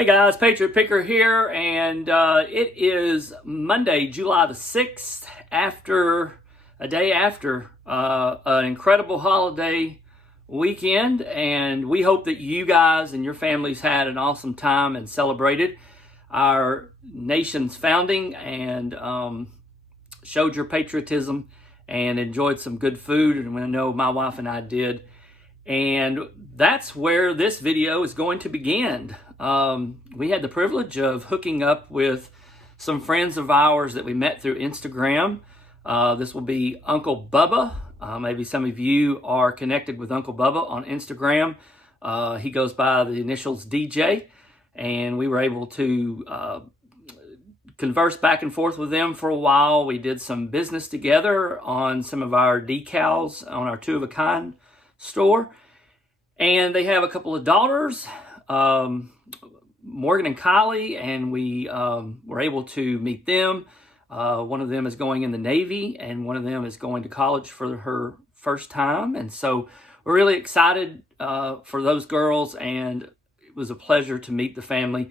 Hey guys, Patriot Picker here, and it is Monday, July the 6th, a day after an incredible holiday weekend, and we hope that you guys and your families had an awesome time and celebrated our nation's founding and showed your patriotism and enjoyed some good food, and I know my wife and I did. And that's where this video is going to begin. We had the privilege of hooking up with some friends of ours that we met through Instagram. This will be Uncle Bubba. Maybe some of you are connected with Uncle Bubba on Instagram. He goes by the initials DJ, and we were able to converse back and forth with them for a while. We did some business together on some of our decals on our Two of a Kind store, and they have a couple of daughters, Morgan and Kylie, and we were able to meet them. One of them is going in the Navy, and one of them is going to college for her first time, and so we're really excited for those girls, and it was a pleasure to meet the family.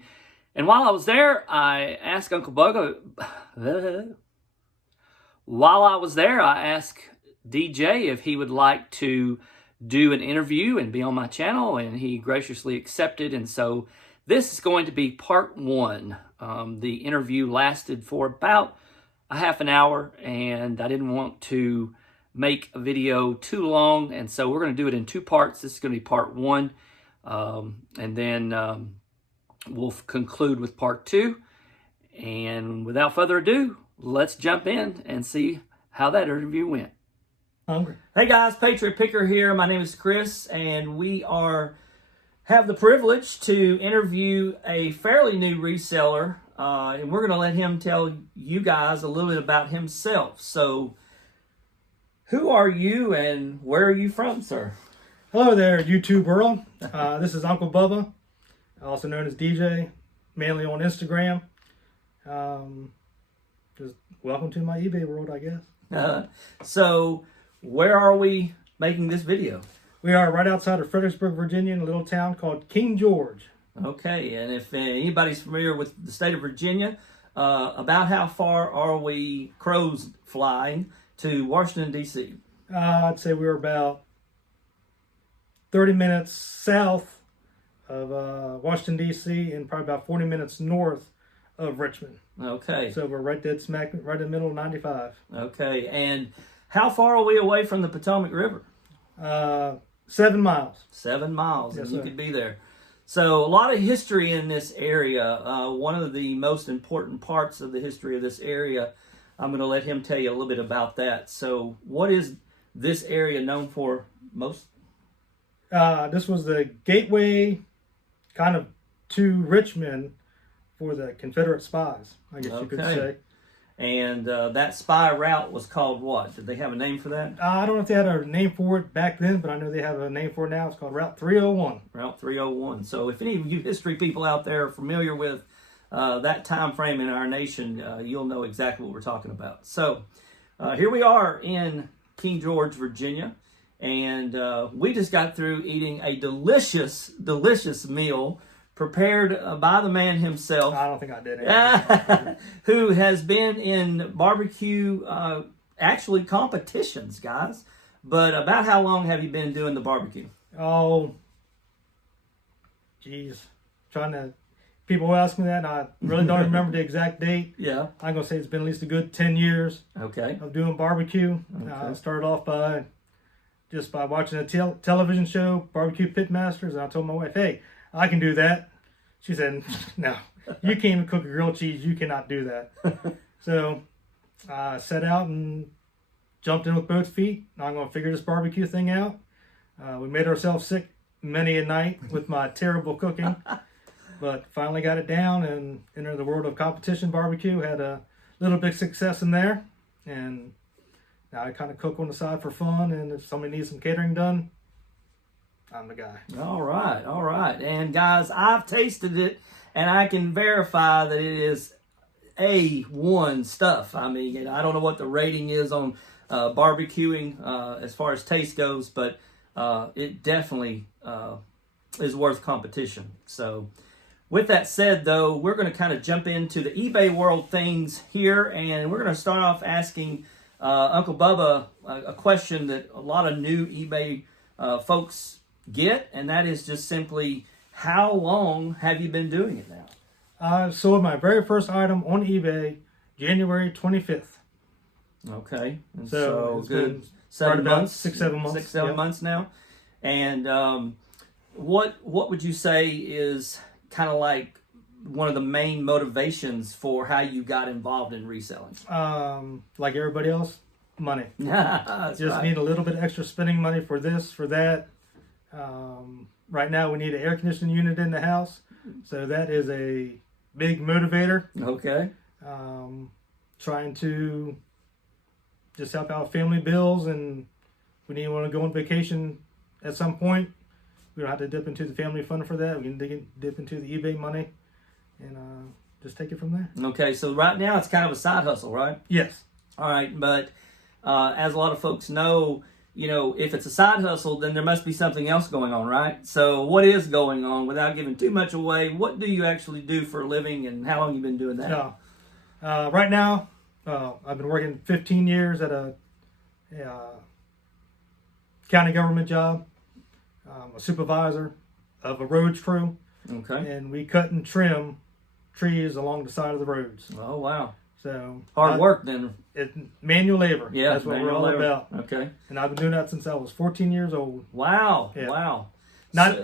And while I was there, I asked Uncle Bubba, I asked DJ if he would like to do an interview and be on my channel, and he graciously accepted. And so this is going to be part one. The interview lasted for about a half an hour, and I didn't want to make a video too long, and so we're going to do it in two parts. This is going to be part one, and then we'll conclude with part two. And without further ado, let's jump in and see how that interview went. Hungry. Hey guys, Patriot Picker here. My name is Chris, and we have the privilege to interview a fairly new reseller, and we're going to let him tell you guys a little bit about himself. So, who are you, and where are you from, sir? Hello there, YouTube world. This is Uncle Bubba, also known as DJ, mainly on Instagram. Just welcome to my eBay world, I guess. So, where are we making this video? We are right outside of Fredericksburg, Virginia, in a little town called King George. Okay, and if anybody's familiar with the state of Virginia, about how far are we crows flying to Washington, D.C.? I'd say we were about 30 minutes south of Washington, D.C., and probably about 40 minutes north of Richmond. Okay. So we're right dead smack, right in the middle of 95. Okay, and how far are we away from the Potomac River? 7 miles. 7 miles, Yes, and you sir. could be there. So a lot of history in this area. One of the most important parts of the history of this area, I'm going to let him tell you a little bit about that. So what is this area known for most? This was the gateway kind of to Richmond for the Confederate spies, I guess you could say. And that spy route was called what? Did they have a name for that? I don't know if they had a name for it back then, but I know they have a name for it now. It's called Route 301. Route 301. So if any of you history people out there are familiar with that time frame in our nation, you'll know exactly what we're talking about. So here we are in King George, Virginia, and we just got through eating a delicious, delicious meal prepared by the man himself. I don't think I did. Who has been in barbecue, actually competitions, guys. But about how long have you been doing the barbecue? Oh, geez. People ask me that, and I really don't remember the exact date. Yeah. I'm going to say it's been at least a good 10 years Okay. of doing barbecue. Okay. I started off by watching a television show, Barbecue Pit Masters, and I told my wife, hey, I can do that. She said, no, you can't even cook a grilled cheese. You cannot do that. So I set out and jumped in with both feet. Now I'm going to figure this barbecue thing out. We made ourselves sick many a night with my terrible cooking, but finally got it down and entered the world of competition barbecue. Had a little bit of success in there. And now I kind of cook on the side for fun. And if somebody needs some catering done, I'm the guy. All right, all right. And guys, I've tasted it, and I can verify that it is A1 stuff. I mean, I don't know what the rating is on barbecuing as far as taste goes, but it definitely is worth competition. So with that said, though, we're going to kind of jump into the eBay world things here, and we're going to start off asking Uncle Bubba a question that a lot of new eBay folks get, and that is just simply, how long have you been doing it now? I sold my very first item on eBay January 25th. Okay, and so so good been 7 about months, 6-7 months, 6-7 yep. months now. And what would you say is kind of like one of the main motivations for how you got involved in reselling? Like everybody else, money. That's Just right. need a little bit of extra spending money for this, for that. Right now we need an air conditioning unit in the house, so that is a big motivator. Okay. Trying to just help out family bills, and if we need to want to go on vacation at some point, we don't have to dip into the family fund for that. We can dip into the eBay money and just take it from there. Okay, so right now it's kind of a side hustle, right? Yes. All right, but as a lot of folks know, if it's a side hustle, then there must be something else going on, right? So what is going on? Without giving too much away, what do you actually do for a living, and how long have you been doing that? Right now, I've been working 15 years at a county government job. A supervisor of a roads crew. Okay. And we cut and trim trees along the side of the roads. Oh, wow. So Hard work then. It's manual labor. Yeah, that's what we're manual all labor. about. Okay. And I've been doing that since I was 14 years old. Wow. Yeah. Wow. Not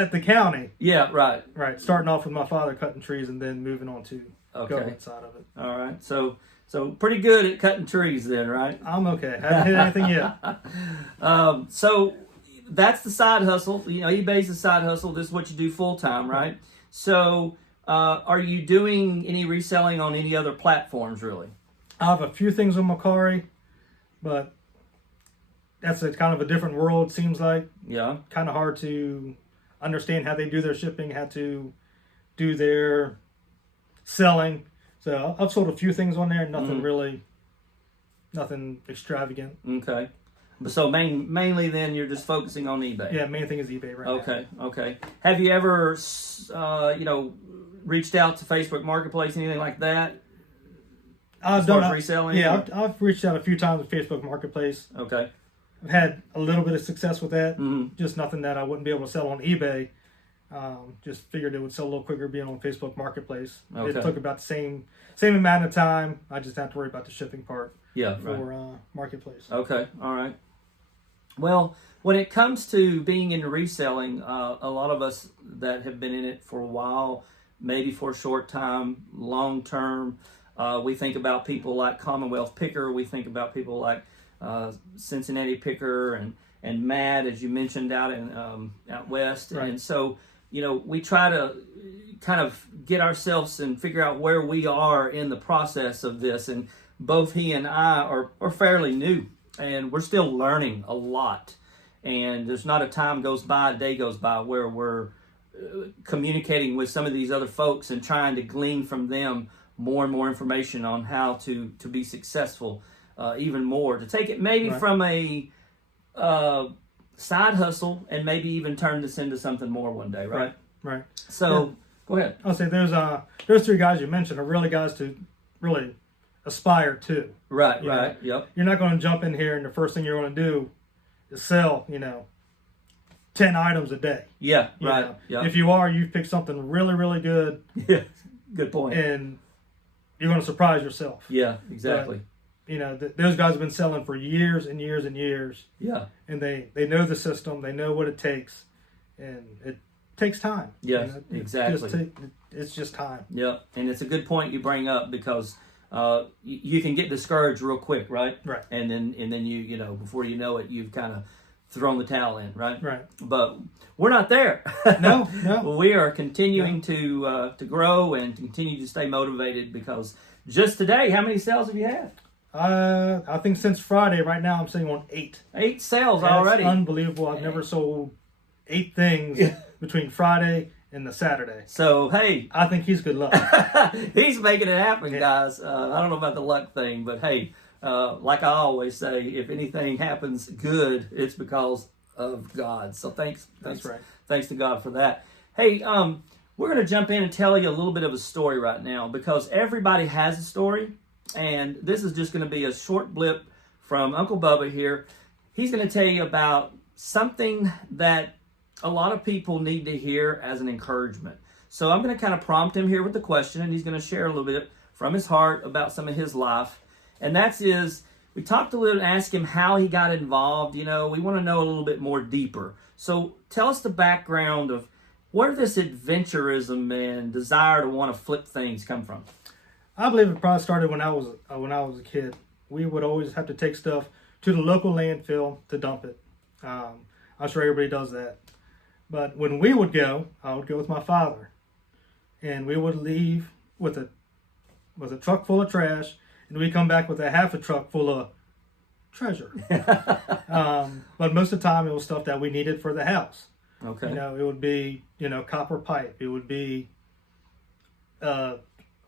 at the county. Yeah, right. Right. Starting off with my father cutting trees and then moving on to government side of it. All right. So pretty good at cutting trees then, right? I'm okay. Haven't hit anything yet. So that's the side hustle. eBay's the side hustle. This is what you do full time, right? So are you doing any reselling on any other platforms, really? I have a few things on Macari, but that's kind of a different world, seems like. Yeah. Kind of hard to understand how they do their shipping, how to do their selling. So I've sold a few things on there, nothing extravagant. Okay. So mainly then you're just focusing on eBay. Yeah, main thing is eBay right now. Okay. Have you ever, reached out to Facebook Marketplace, anything like that? As far as reselling? Yeah, I've reached out a few times with Facebook Marketplace. Okay. I've had a little bit of success with that. Mm-hmm. Just nothing that I wouldn't be able to sell on eBay. Just figured it would sell a little quicker being on Facebook Marketplace. Okay. It took about the same amount of time. I just have to worry about the shipping part. Yeah, for right. Marketplace. Okay, all right. Well, when it comes to being into reselling, a lot of us that have been in it for a while, maybe for a short time, long term, we think about people like Commonwealth Picker. We think about people like Cincinnati Picker and Mad, as you mentioned, out west. Right. And so, we try to kind of get ourselves and figure out where we are in the process of this. And both he and I are fairly new, and we're still learning a lot. And there's not a day goes by where we're communicating with some of these other folks and trying to glean from them more and more information on how to be successful, even more, to take it maybe from a side hustle and maybe even turn this into something more one day, right? Right. So, Go ahead. I'll say those three guys you mentioned are really guys to really aspire to. Right, You right, know, yep. You're not going to jump in here and the first thing you're going to do is sell, 10 items a day. Yeah, you right, know. yep. If you are, you've picked something really, really good. Yeah, good point. And you're going to surprise yourself. Yeah, exactly. But, those guys have been selling for years and years and years. Yeah. And they know the system. They know what it takes. And it takes time. Yeah, exactly. It's just time. Yeah, and it's a good point you bring up because you can get discouraged real quick, right? Right. And then you before you know it, you've kind of thrown the towel in, right? Right. But we're not there. No. We are continuing to grow and continue to stay motivated because just today, how many sales have you had? I think since Friday, right now I'm sitting on 8. 8 sales That's already. Unbelievable. I've never sold 8 things between Friday and the Saturday. So, hey. I think he's good luck. He's making it happen, guys. I don't know about the luck thing, but hey, like I always say, if anything happens good, it's because of God. So thanks That's right. Thanks to God for that. Hey, we're going to jump in and tell you a little bit of a story right now, because everybody has a story, and this is just going to be a short blip from Uncle Bubba here. He's going to tell you about something that a lot of people need to hear as an encouragement. So I'm going to kind of prompt him here with the question, and he's going to share a little bit from his heart about some of his life. And that is, we talked a little and asked him how he got involved. You know, we want to know a little bit more deeper. So tell us the background of where this adventurism and desire to want to flip things come from. I believe it probably started when I was a kid. We would always have to take stuff to the local landfill to dump it. I'm sure everybody does that. But when we would go, I would go with my father, and we would leave with a truck full of trash, and we'd come back with a half a truck full of treasure. But most of the time, it was stuff that we needed for the house. Okay. You know, it would be, copper pipe. It would be a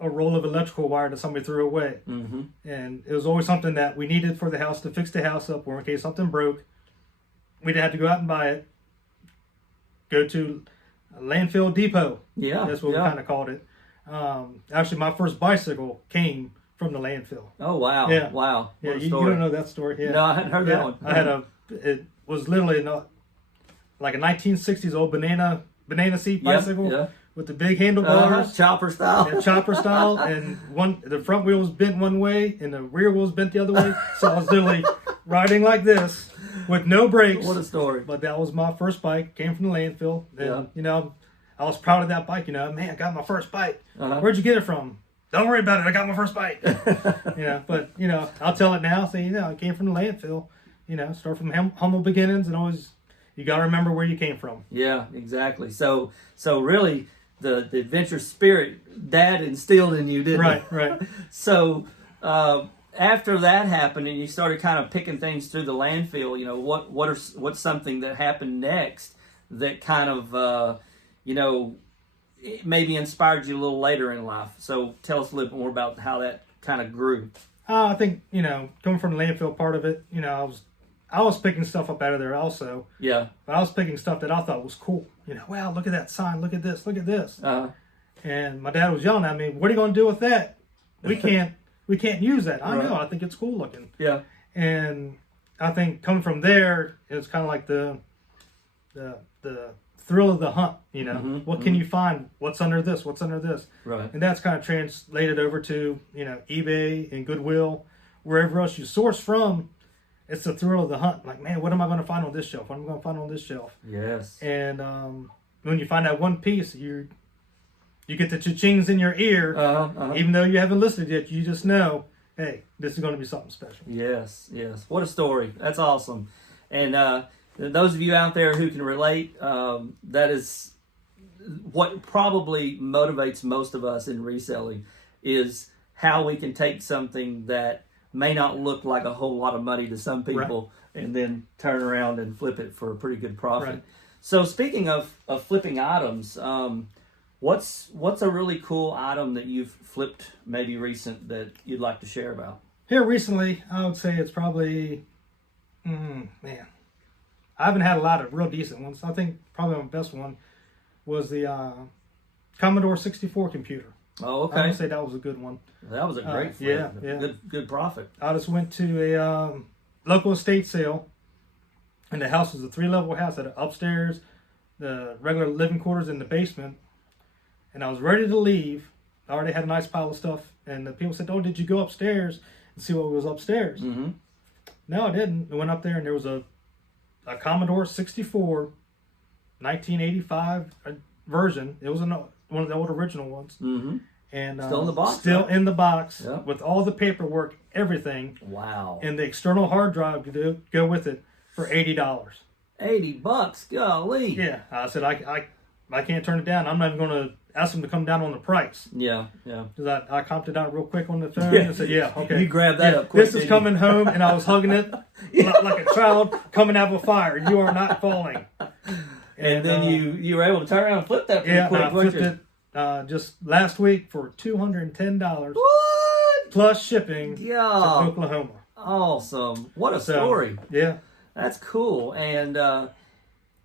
roll of electrical wire that somebody threw away. Mm-hmm. And it was always something that we needed for the house to fix the house up, or in case something broke, we didn't have to go out and buy it. Go to a landfill depot. Yeah. That's what we kind of called it. Actually, my first bicycle came from the landfill. Oh, wow. Yeah. Wow. Yeah, you don't know that story. Yeah. No, I hadn't heard that one. I had it was literally like a 1960s old banana seat bicycle with the big handlebars. Chopper style. Yeah, chopper style. And the front wheel was bent one way and the rear wheel was bent the other way. So I was literally riding like this with no brakes. What a story. But that was my first bike. Came from the landfill. And, I was proud of that bike. Man, I got my first bike. Uh-huh. Where'd you get it from? Don't worry about it. I got my first bike. But I'll tell it now. Say, I came from the landfill. Start from humble beginnings, and always you got to remember where you came from. Yeah, exactly. So really, the adventure spirit Dad instilled in you, didn't Right, he? right. So after that happened, and you started kind of picking things through the landfill, what's something that happened next that kind of it maybe inspired you a little later in life? So tell us a little bit more about how that kind of grew. I think coming from the landfill part of it, I was picking stuff up out of there also. Yeah. But I was picking stuff that I thought was cool. Wow, look at that sign. Look at this. Look at this. And my dad was yelling at me, "What are you going to do with that? We can't use that." I know. I think it's cool looking. Yeah. And I think coming from there, it was kind of like the thrill of the hunt. What can you find? What's under this? What's under this? Right. And that's kind of translated over to eBay and Goodwill, wherever else you source from. It's the thrill of the hunt. Like, man, what am I going to find on this shelf? What am I going to find on this shelf? Yes. And when you find that one piece, you get the cha-chings in your ear, even though you haven't listed it. You just know, hey, this is going to be something special. Yes. What a story. That's awesome. And those of you out there who can relate, that is what probably motivates most of us in reselling, is how we can take something that may not look like a whole lot of money to some people, and then turn around and flip it for a pretty good profit. Right. So speaking of flipping items, what's a really cool item that you've flipped maybe recent that you'd like to share about? Here recently, I would say it's probably, I haven't had a lot of real decent ones. I think probably my best one was the Commodore 64 computer. Oh, okay. I would say that was a good one. That was a great flip. Yeah. Good profit. I just went to a local estate sale, and the house was a 3-level house. Had an upstairs, the regular living quarters in the basement, and I was ready to leave. I already had a nice pile of stuff, and the people said, "Oh, did you go upstairs and see what was upstairs?" Mm-hmm. No, I didn't. I went up there, and there was a Commodore 64, 1985 version. It was one of the old original ones. Mm-hmm. And still in the box. Still in the box, yep. With all the paperwork, everything. Wow. And the external hard drive to go with it for $80. $80, golly. Yeah, I said I can't turn it down. I'm not even going to ask them to come down on the price. Yeah. Because I comped it out real quick on the phone and said, "Yeah, okay." You grabbed that up quick. This is coming home, and I was hugging it like a child coming out of a fire. You are not falling. And then you were able to turn around and flip that pretty quick, I flipped it just last week for $210. What? Plus shipping to Oklahoma. Awesome. What a story. Yeah. That's cool. And,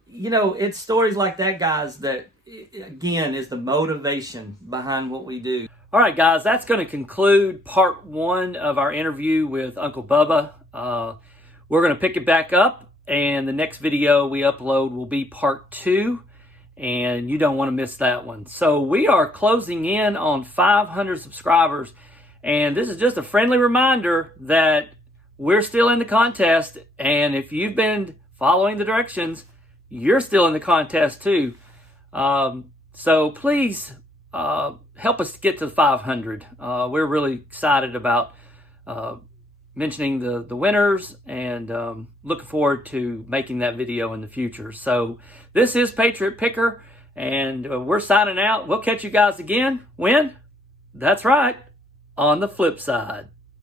it's stories like that, guys, that again, is the motivation behind what we do. All right, guys, that's going to conclude part 1 of our interview with Uncle Bubba. We're going to pick it back up, and the next video we upload will be part 2, and you don't want to miss that one. So we are closing in on 500 subscribers, and this is just a friendly reminder that we're still in the contest, and if you've been following the directions, you're still in the contest too. So please help us get to 500. We're really excited about mentioning the winners, and looking forward to making that video in the future. So this is Patriot Picker, and we're signing out. We'll catch you guys again when? That's right, on the flip side.